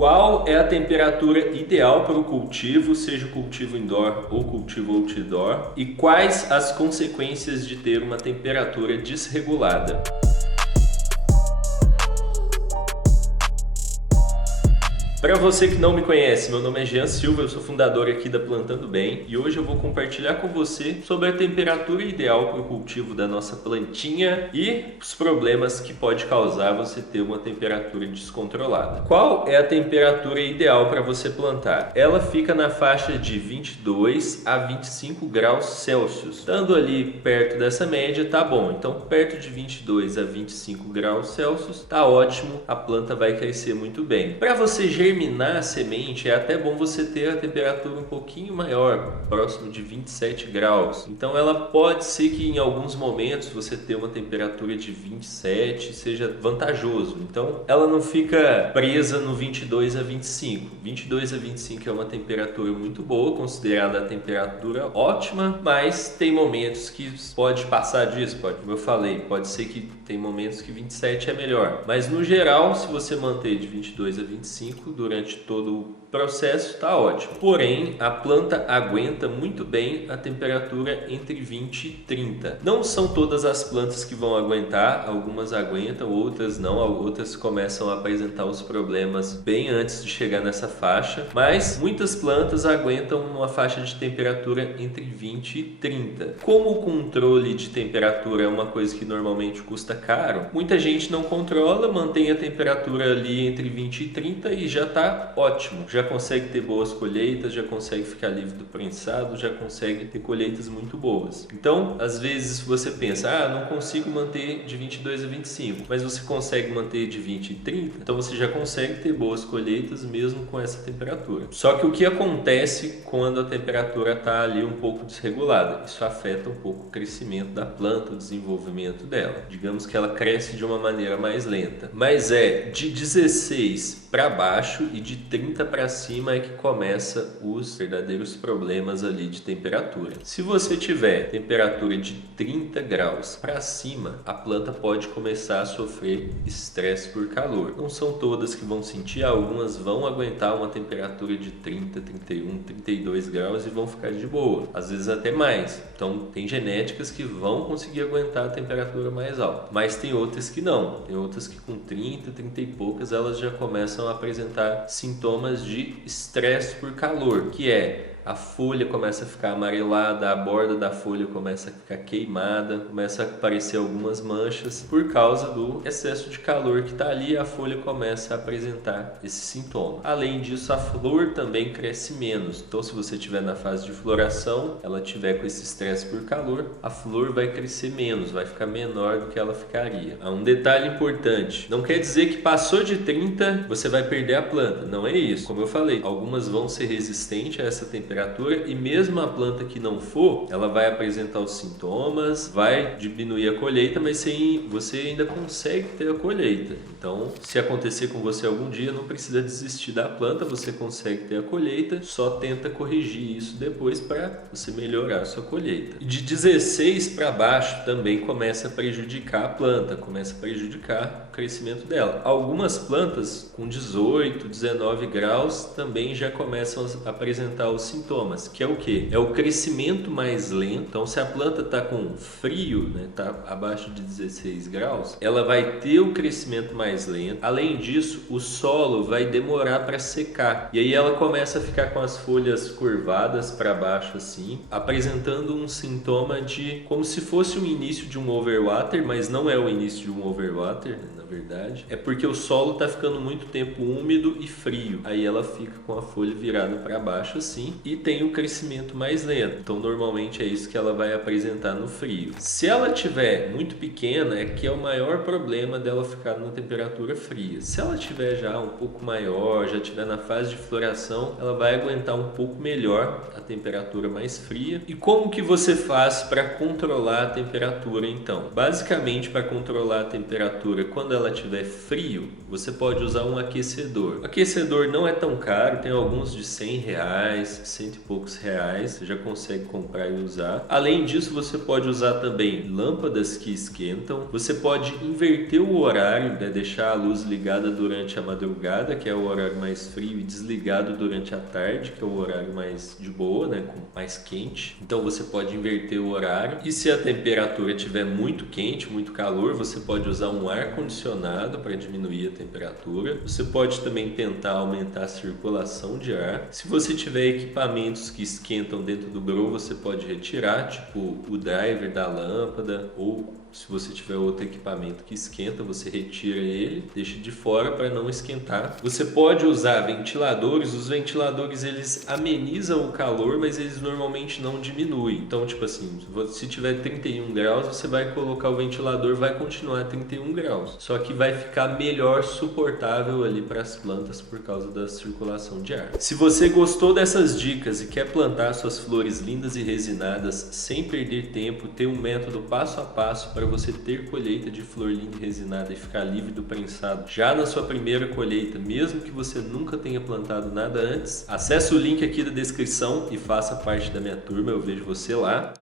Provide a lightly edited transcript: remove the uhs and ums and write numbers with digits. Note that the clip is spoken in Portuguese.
Qual é a temperatura ideal para o cultivo, seja o cultivo indoor ou cultivo outdoor? E quais as consequências de ter uma temperatura desregulada? Para você que não me conhece, meu nome é Jean Silva, eu sou fundador aqui da Plantando Bem e hoje eu vou compartilhar com você sobre a temperatura ideal para o cultivo da nossa plantinha e os problemas que pode causar você ter uma temperatura descontrolada. Qual é a temperatura ideal para você plantar? Ela fica na faixa de 22 a 25 graus Celsius. Estando ali perto dessa média, tá bom. Então, perto de 22 a 25 graus Celsius, tá ótimo, a planta vai crescer muito bem. Para você germinar a semente, é até bom você ter a temperatura um pouquinho maior, próximo de 27 graus. Então ela pode ser que em alguns momentos você ter uma temperatura de 27 seja vantajoso. Então ela não fica presa no 22 a 25. 22 a 25 é uma temperatura muito boa, considerada a temperatura ótima, mas tem momentos que pode passar disso, como eu falei, pode ser que tem momentos que 27 é melhor. Mas no geral, se você manter de 22 a 25, durante todo o processo, está ótimo. Porém, a planta aguenta muito bem a temperatura entre 20 e 30. Não são todas as plantas que vão aguentar, algumas aguentam, outras não, outras começam a apresentar os problemas bem antes de chegar nessa faixa, mas muitas plantas aguentam uma faixa de temperatura entre 20 e 30. Como o controle de temperatura é uma coisa que normalmente custa caro, muita gente não controla, mantém a temperatura ali entre 20 e 30 e já está ótimo, já consegue ter boas colheitas, já consegue ficar livre do prensado, já consegue ter colheitas muito boas. Então, às vezes você pensa, não consigo manter de 22 a 25, mas você consegue manter de 20 a 30, então você já consegue ter boas colheitas mesmo com essa temperatura. Só que o que acontece quando a temperatura está ali um pouco desregulada? Isso afeta um pouco o crescimento da planta, o desenvolvimento dela. Digamos que ela cresce de uma maneira mais lenta, mas de 16 para baixo e de 30 para cima é que começa os verdadeiros problemas ali de temperatura. Se você tiver temperatura de 30 graus para cima, a planta pode começar a sofrer estresse por calor. Não são todas que vão sentir, algumas vão aguentar uma temperatura de 30, 31, 32 graus e vão ficar de boa, às vezes até mais. Então tem genéticas que vão conseguir aguentar a temperatura mais alta, mas tem outras que não. Tem outras que com 30, 30 e poucas elas já começam a apresentar sintomas de estresse por calor, que é a folha começa a ficar amarelada, a borda da folha começa a ficar queimada, começa a aparecer algumas manchas por causa do excesso de calor que está ali, a folha começa a apresentar esse sintoma. Além disso, a flor também cresce menos. Então, se você estiver na fase de floração, ela tiver com esse estresse por calor, a flor vai crescer menos, vai ficar menor do que ela ficaria. Há um detalhe importante, não quer dizer que passou de 30 você vai perder a planta, não é isso. Como eu falei, algumas vão ser resistentes a essa temperatura e mesmo a planta que não for, ela vai apresentar os sintomas, vai diminuir a colheita, mas você ainda consegue ter a colheita. Então, se acontecer com você algum dia, não precisa desistir da planta, você consegue ter a colheita, só tenta corrigir isso depois para você melhorar a sua colheita. E de 16 para baixo também começa a prejudicar a planta, começa a prejudicar o crescimento dela. Algumas plantas com 18, 19 graus também já começam a apresentar os sintomas, que é o que? É o crescimento mais lento. Então, se a planta está com frio, está abaixo de 16 graus, ela vai ter o crescimento mais lento. Além disso, o solo vai demorar para secar. E aí ela começa a ficar com as folhas curvadas para baixo assim, apresentando um sintoma de como se fosse o início de um overwater, mas não é o início de um overwater, na verdade. É porque o solo está ficando muito tempo úmido e frio. Aí ela fica com a folha virada para baixo assim e tem o crescimento mais lento. Então normalmente é isso que ela vai apresentar no frio. Se ela tiver muito pequena, é que é o maior problema dela ficar na temperatura fria. Se ela tiver já um pouco maior, já tiver na fase de floração, ela vai aguentar um pouco melhor a temperatura mais fria. E como que você faz para controlar a temperatura então? Basicamente, para controlar a temperatura quando ela tiver frio, você pode usar um aquecedor. O aquecedor não é tão caro, tem alguns de R$100, cento e poucos reais, você já consegue comprar e usar. Além disso, você pode usar também lâmpadas que esquentam. Você pode inverter o horário, né? Deixar a luz ligada durante a madrugada, que é o horário mais frio, e desligado durante a tarde, que é o horário mais de boa, né? Com mais quente. Então você pode inverter o horário. E se a temperatura estiver muito quente, muito calor, você pode usar um ar-condicionado para diminuir a temperatura. Você pode também tentar aumentar a circulação de ar. Se você tiver equipamentos que esquentam dentro do grow, você pode retirar, tipo o driver da lâmpada, ou se você tiver outro equipamento que esquenta, você retira ele, deixa de fora para não esquentar. Você pode usar ventiladores. Os ventiladores, eles amenizam o calor, mas eles normalmente não diminuem. Então, tipo assim, se tiver 31 graus, você vai colocar o ventilador, vai continuar 31 graus. Só que vai ficar melhor suportável ali para as plantas por causa da circulação de ar. Se você gostou dessas dicas e quer plantar suas flores lindas e resinadas sem perder tempo, ter um método passo a passo para você ter colheita de flor linda e resinada e ficar livre do prensado já na sua primeira colheita, mesmo que você nunca tenha plantado nada antes, acesse o link aqui da descrição e faça parte da minha turma, eu vejo você lá.